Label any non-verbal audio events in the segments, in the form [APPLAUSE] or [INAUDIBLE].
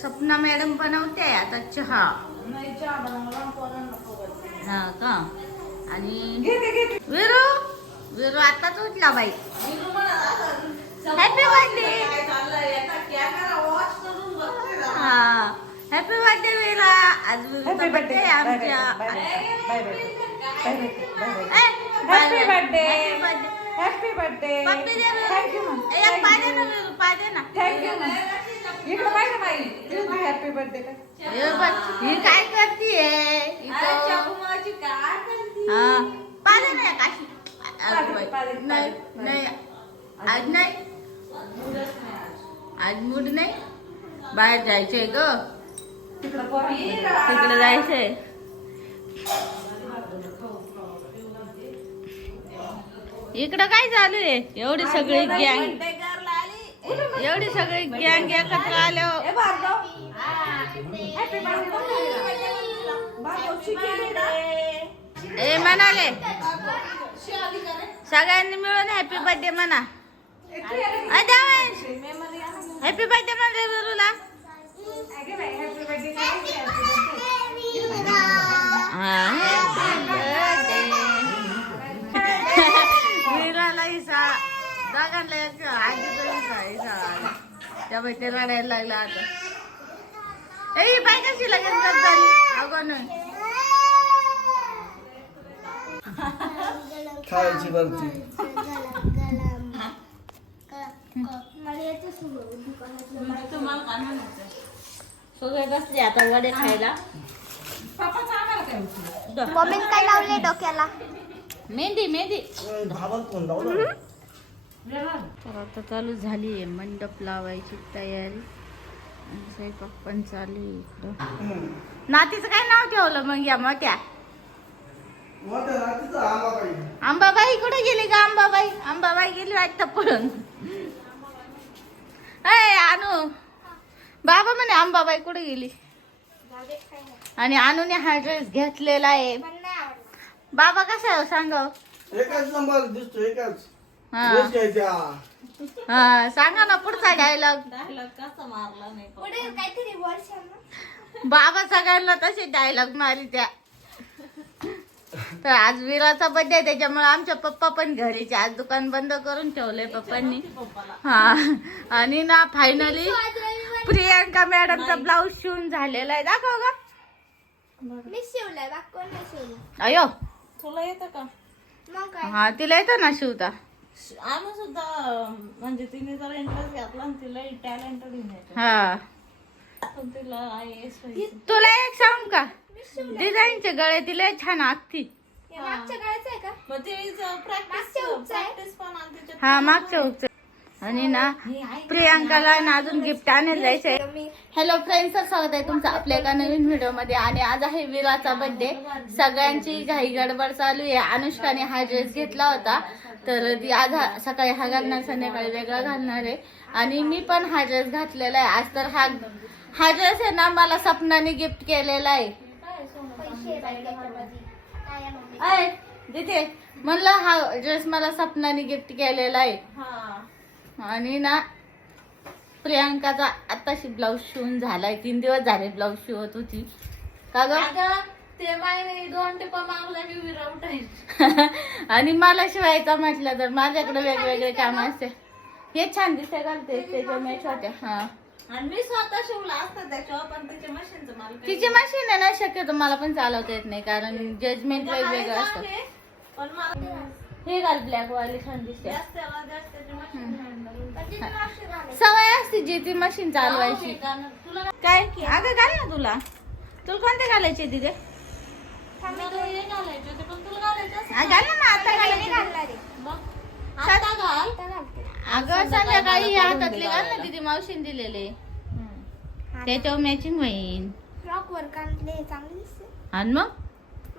Sapna madam बनवते आता चहा. हा का? आणि विरू? विरू आताच उठला बाई. हॅपी बर्थडे हा हॅपी बर्थडे विरा. आज विरूचा बर्थडे आमच्या. Happy birthday. Happy birthday. Thank you पादे ना थँक्यू इकडे पाहिजे माई हॅपी बर्थडे हे बघ, ही काय करतीये? इथं. हा. काशी नाही. नाही आज नाही. आज मूड नाही. बाहेर जायचंय ग. तिकडे जायचंय. इकडं काय चालू आहे? एवढी सगळी गँग. एवढी सगळी गँग एकत्र आल्यावर. ए म्हणाले सगळ्यांनी मिळून हॅपी बर्थडे म्हणा. हॅपी बर्थडे म्हणले विरूला हॅपी बर्थडे विराला हिसा दोघांना एक आजीचा हिसा हिसा आला त्यामुळे ते रडायला लागला आता. ए बाई कशी लगेच गप झाली? अगो नाही. खायची वरती सगळे बसले आता वडे खायला. पप्पाचं आम्हाला काय होतं मम्मीने काय लावले डोक्याला? मेहंदी मेहंदी. भावाला फोन लावला तर आता चालू झाली आहे मंडप लावायची तयारी. आणि स्वयंपाक पण चालू आहे इकडं. नातीचं काय नाव ठेवलं मग या मोठ्या? मोठ्या अंबाबाई कुठे गेली का अंबाबाई? अंबाबाई गेली वाटतं पळून. अय आणू बाबा म्हणे अंबाबाई कुठे गेली? आणि अनुने हा ड्रेस घेतलेला आहे. बाबा कसा आहे हो सांगाव सांगा हो. एकाच नंबर दिसतो एकाच. हा. ड्रेस घ्यायचा हा सांगा ना पुढचा डायलॉग पुढे काहीतरी वर्ष बाबा सगळ्यांना तसे डायलॉग मारी त्या तर आज विराचा बर्थडे त्याच्यामुळे आमच्या पप्पा पण घरीचे आज दुकान बंद करून ठेवलंय पप्पांनी. हा. आणि ना फायनली प्रियांका मॅडमचा ब्लाऊज शिवून झालेला आहे. दाखव का मी शिवलाय बाग कोण नाही शिवला अयो. तुला येतं का? मग काय? हा तिला येतं ना शिवता? आम्ही सुद्धा म्हणजे तिने जरा इंटरेस्ट घातला आणि तिला टॅलेंटेड हा. पण तिला तुला एक सांग का? डिझाईनचे गळे तिला छान आखती. या मागच्या काळाचं आहे का? मग तिचं प्रॅक्टिस मागच्या हुकचं आहे? प्रॅक्टिस पण आणि तिच्यात हा मागच्या उगचं. आणि ना प्रियांकाला ना अजून गिफ्ट आणायला जायचंय. हॅलो फ्रेंड्स तर स्वागत आहे तुमचं आपल्या एका नवीन व्हिडिओमध्ये आणि आज आहे विराचा बर्थडे सगळ्यांची घाई गडबड चालू आहे. अनुष्काने हा ड्रेस घेतला होता. तर ती आज सकाळी हा घालणार संध्याकाळी वेगळा घालणार आहे. आणि मी पण हा ड्रेस घातलेला आहे. आज तर हा हा ड्रेस आहे ना मला सपनाने गिफ्ट केलेला आहे. तिथे म्हणलं हा ड्रेस मला सपनाने गिफ्ट केलेला आहे. आणि ना प्रियांकाचा आताशी ब्लाऊज शिवून झालाय. तीन दिवस झाले ब्लाऊज शिवत होती. का ग? ते दोन टिपा मारल्या की विरा उठायची [LAUGHS] आणि मला शिवायचा म्हटलं तर माझ्याकडे वेगवेगळे काम असते. हे छान दिसते घालते त्याच्या मॅच होत्या हा. आणि मी स्वतः शिवला असतं त्याच्यावर पण तिच्या मशीनचं मला काही- तिची मशीन आहे ना शक्यतो मला पण चालवता येत नाही कारण जजमेंट वेगवेगळं असतं. पण मला हे घाल ब्लॅक वाली छान दिसते. सवय असते जी ती मशीन चालवायची. काय? अगं घाल ना तुला. तुला कोणते घालायचे तिथे? अगं संध्याकाळी या हातातले घाल ना तिथे मावशीने दिलेले. हा. त्याच्यावर मॅचिंग होईल फ्रॉक वर काढले चांगले दिसते. आणि मग?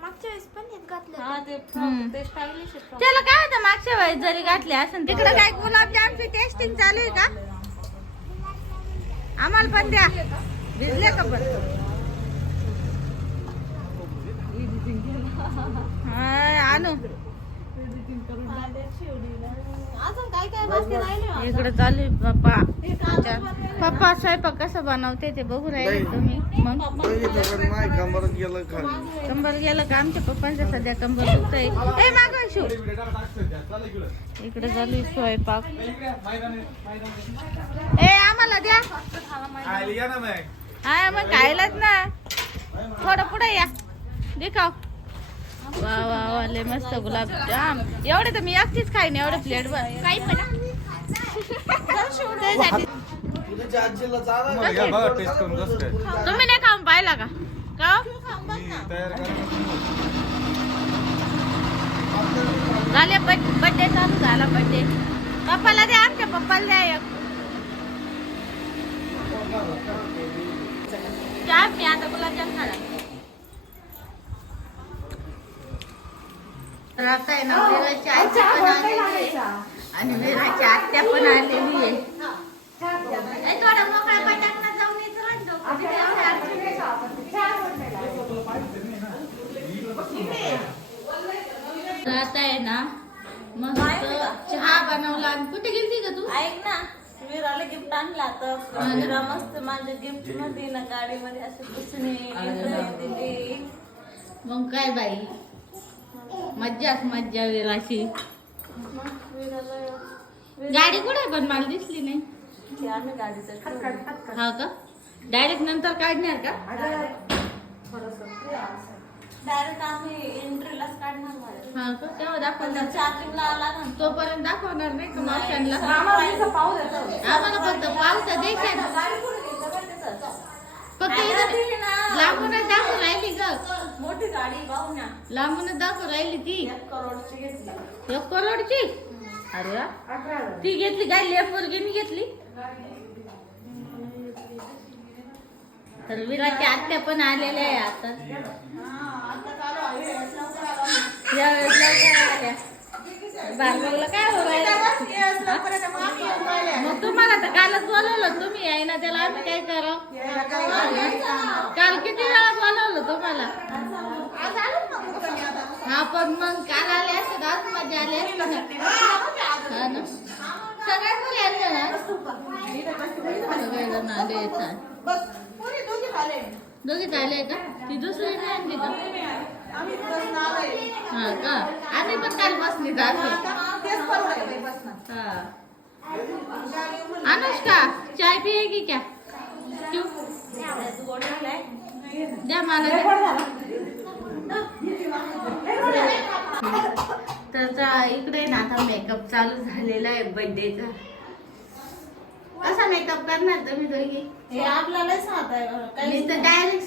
मागच्या वेळेस पण हेच घातलं हा त्याला काय होतं मागच्या वेळेस जरी घातले असं तिकडे काय गुलाबजामची टेस्टिंग चालू आहे का? आम्हाला पण द्या. भिजले का पण हाय, आणू कांदे शिवडीला. अजून काय काय बाकी राहिले माझं? इकडे चालू आहे पप्पा. पप्पा स्वयंपाक कसं बनवते ते बघू राहिले तुम्ही. मग? कंबरच गेलं कंबर गेलं का? आमच्या पप्पांचं सध्या कंबर दुखतंय. ए मागं शिव. इकडे चालू आहे स्वयंपाक. ए आम्हाला द्या. हा मग खायलाच ना. थोडं पुढे या. देखाव. वा वा वा लय मस्त गुलाबजाम. एवढे तर मी एकटीच खाईन एवढे प्लेट वर काही पण त्यासाठी तुम्ही नाही खाऊन पाहिला का? का हो? झाले बर्थडे चालू झाला बर्थडे पप्पाला द्या आमच्या पप्पाला द्या एक. चहा मी आता गुलाबजाम खाणार. तर आता आहे ना विराची आजी पण आलेली आहे. आणि विराची आत्या पण आलेली आहे. ए, थोडा मोकळा पटाकना जाऊन येतो ना आता आहे मस्त चहा बनवला. आणि कुठे गेलती का तू? ऐक ना वीराला गिफ्ट आणला तर वीरा मस्त माझ्या गिफ्टमध्ये ना गाडीमध्ये असे पुसणे दिली. मग काय बाई? मज्जाच मज्जा वीराला गाडी कुठे पण मला दिसली नाही. गाडीचं हा का? डायरेक्ट नंतर काढणार का? डायरेक्ट आम्ही एंट्रीलाच काढणार बाहेर. हा का? तेव्हा दाखवणार ना. तोपर्यंत दाखवणार नाही का मावशांना आम्हाला फक्त पावसा द्यायचा? बघा त्याचं. फक्त? लांबूनच दाखवू राहिली ग. मोठी गाडी पाहू ना. लांबूनच दाखवू राहिली ती. एक करोडची घेतली. एक करोडची? अरे वा. ती घेतली काय? लेपोरगीने घेतली? तर विराची आत्या पण आलेल्या आहे आता. यावेळेस लवकर आल्या. काय हो? मग तुम्हाला तर कालच बोलवलं तुम्ही आहे ना त्याला आम्ही काय करावं? काल किती वेळा बोलवलं तुम्हाला? हा पण मग काल आले असते आज मजा आली असते हा ना? सगळ्यात मुली आल्या ना? दोघे झाले का? ती दुसरी नाही आणली का? हा का? आम्ही पण काल बसली हा. अनुष्का चाय पिएगी क्या? क्यों द्या मला तर चा- इकडे ना आता मेकअप चालू झालेला आहे बर्थडेचा कसा मेकअप करणार तुम्ही दोघी? हे आपल्याला साधा आहे मी तर डायरेक्ट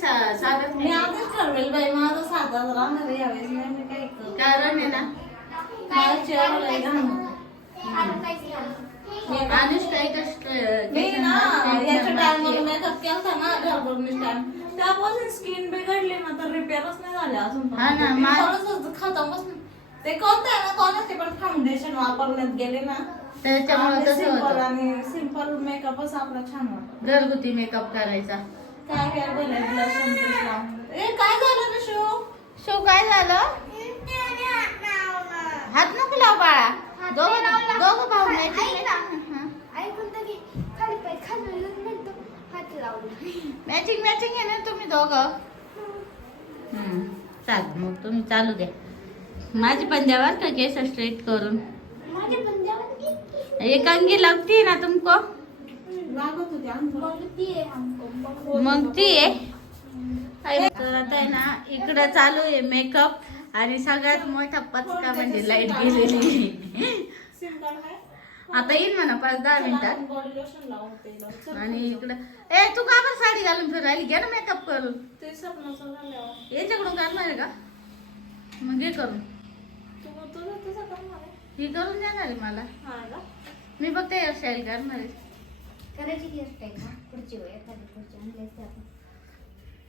मी ठरवेल बाई माझं राहणार यावेळेस. नाही मी काही. कारण आहे ना मी याच्या मेकअप केलता ना टाइम त्यापासून स्किन बिघडली ना तर रिपेअरच नाही झाले अजून खतमच. ते कोणतं आहे ना कोणाचे पण फाउंडेशन वापरण्यात गेले ना त्याच्यामुळे तसं सिंपल होतं आणि सिंपल मेकअपच आपला छान वाटतो घरगुती मेकअप करायचा. काय काय बोलाय ब्लश ए काय झालं रे शिव शो काय झालं? हात नको लाव बाळा. दोघं दोघं भाऊ मॅचिंग मॅचिंग आहे ना तुम्ही दोघं? हम्म, चाल मग तुम्ही चालू द्या. माझी पण द्या बरं का केस स्ट्रेट करून. एक अंगी लगती ना तुमको? मग ती आहे? तर आता आहे ना इकडं चालू आहे मेकअप आणि सगळ्यात मोठा पचका म्हणजे लाइट गेलेली आता येईन म्हणा पाच दहा मिनिटात. आणि इकडं ए तू का बरं साडी घालून फिरायली घे ना मेकअप करून. याच्याकडून करणार आहे का? मग हे करून. ही करून देणार आहे मला. हा मी फक्त हेअरस्टाईल करणार आहे. करायची की हेअरस्टाईल ना खुर्ची वर एखादी खुर्ची आणली असते आपण.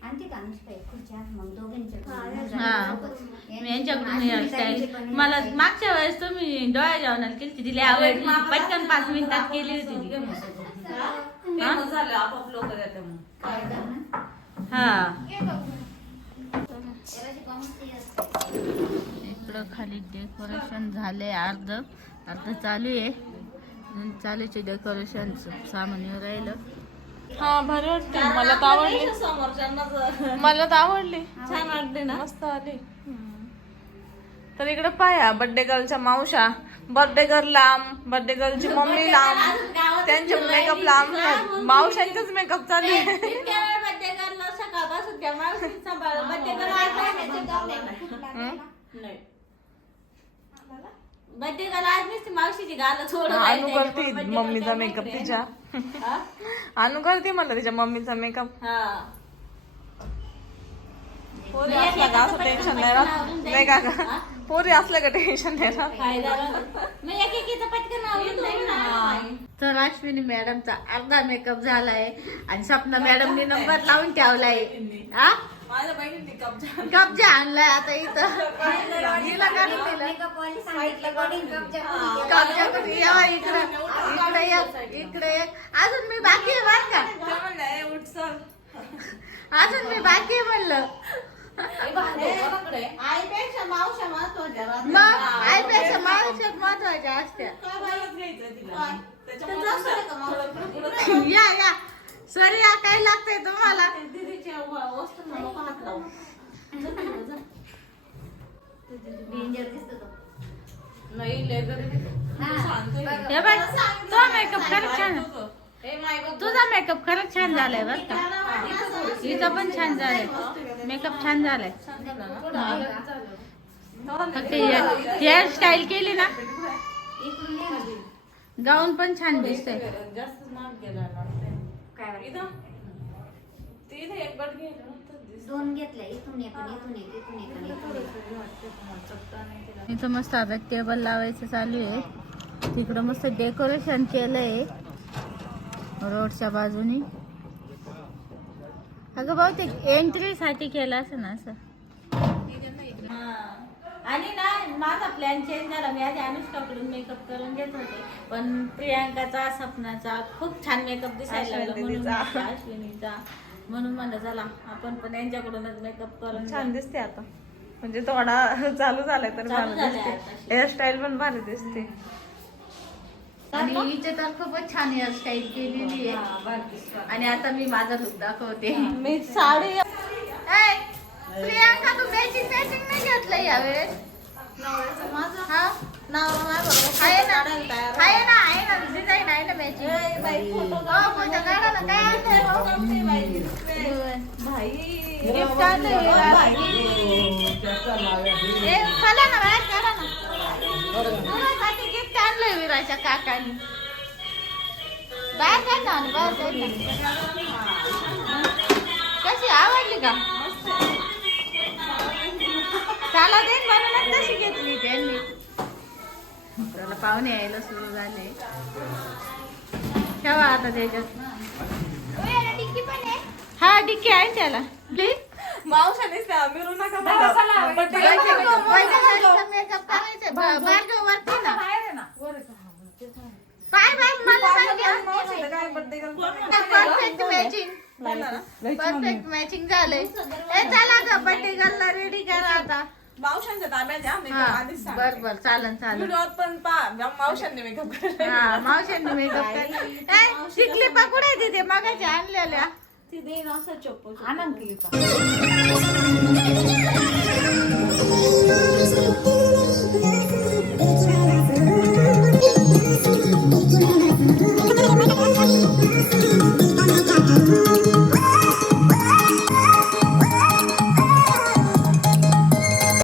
आणते का मग दोघांच्या हा मी यांच्याकडून हेअरस्टाईल मला मागच्या वेळेस तुम्ही डोळ्या जेवणाला केली होती, तिला आवडली पटकन पाच मिनिटात केली होती ती. फेमस झालं आपोआप लोक देते मग हा. का? इकडं खाली डेकोरेशन झाले अर्ध. अर्ध चालू आहे. चालूचे डेकोरेशन सामान येऊन राहिलं. हा भारी वाटते मला तर आवडली. समोरच्यांना मला तर आवडली. छान वाटते ना. मस्त आली. तर इकडे पाया बर्थडे गर्लच्या मावशा बर्थडे गर्ल लांब बर्थडे गर्लची मम्मी लांब त्यांचे मेकअप लांब मावशांचाच मेकअप चालू आहे सकाळपासून त्या करायला आज मावशीची गाल थोडं अनु करते मम्मीचा मेकअप तिच्या. अनु करते मला तिच्या मम्मीचा मेकअप हा. पोरी असल्या का असं टेन्शन नाही राहत नाही का? का पोरी असल्या का टेन्शन नाही राहत काय झालं? मग एक एकीचं पटकन आवडून जाईल ना. तर अश्विनी मॅडमचा अर्धा मेकअप झालाय आणि सपना मॅडमनी नंबर लावून ठेवलाय. हा? माझ्या बहिणीने कप कब्जा आणलाय आता इथं. हिला दिलं कब्जा करून यावा इकडं इकडे एक इकडे एक अजून मी बाकी आहे बर का? अजून मी बाकी आहे म्हणलं. आईपेक्षा मावशा महत्त्वाच्या राहतात. मग आईपेक्षा माणसात महत्त्वाच्या असत्या. [LAUGHS] या या. हात लावू. डेंजर [LAUGHS] दिसतो तो. नाही लय गरीब हा, बघ. हे बघ तो मेकअप खरंच छान तुझा मेकअप खरंच छान झालाय बर का? हिचा पण छान झालाय. मेकअप छान झालाय. हेअरस्टाईल केली ये ना. गाऊन पण छान दिसतंय. ना काय? इथं. तिथे एक बट घे. नंतर दिस. दोन घेतल्या. इथून एक आणि इथून एक इथून एक आणि इथून एक. इथं मस्त आता टेबल लावायचं चालू आहे. तिकडं मस्त डेकोरेशन केलंय. रोडच्या बाजूनी. अगं बहुतेक एंट्री साठी केलं असं ना असं? हा. आणि ना माझा प्लॅन चेंज झाला. मी आधी अनुष्काकडून मेकअप करून घेत होते. पण प्रियांकाचा सपनाचा खूप छान मेकअप दिसायला लागला म्हणून अश्विनीचा. म्हणून म्हणलं चला आपण पण यांच्याकडूनच मेकअप करून छान दिसते आता. म्हणजे थोडा [LAUGHS] चालू झालाय तर भारी दिसते. आता. हेअरस्टाईल पण भारी दिसते. आणि हिच्या तर खूपच छान हेअरस्टाईल केलेली आहे. आणि आता मी माझा लुक दाखवते. मी साडी ऐ, प्रियांका तू मॅचिंग मॅचिंग नाही घेतलं यावेळेस? हा? आहे ना? आहे ना? आहे ना? डिझाईन आहे ना मॅचिंग फोटो काढा ना काय? आणलंय हो? गिफ्ट आणलंय हे चला ना बाहेर काढा ना. तुझ्यासाठी गिफ्ट आणलंय विराच्या काकाने? बाहेर काढ ना आणि बाहेर काढ ना. कशी आवडली का? त्याला दे म्हणूनच तशी घेतली त्यांनी. त्याला पाहुणे यायला सुरू झाले. ठेवा आता त्याच्यात. हा डिक्की आहे त्याला. प्लीज मावशा दिसते मिरू नका? परफेक्ट मॅचिंग परफेक्ट मॅचिंग झालंय. चला बर्थडे गर्लला रेडी करा आता. मावशांच्या ताब्यात द्या मी हा आधीच बर सांगते. बर चालन चालन व्हिडिओत पण पहा मावशांनी मेकअप हा मावशांनी मेकअप कर शिकली पकडे तिथे मगाच्या आणलेल्या. ती देईन असं चोपो आनंद. [LAUGHS]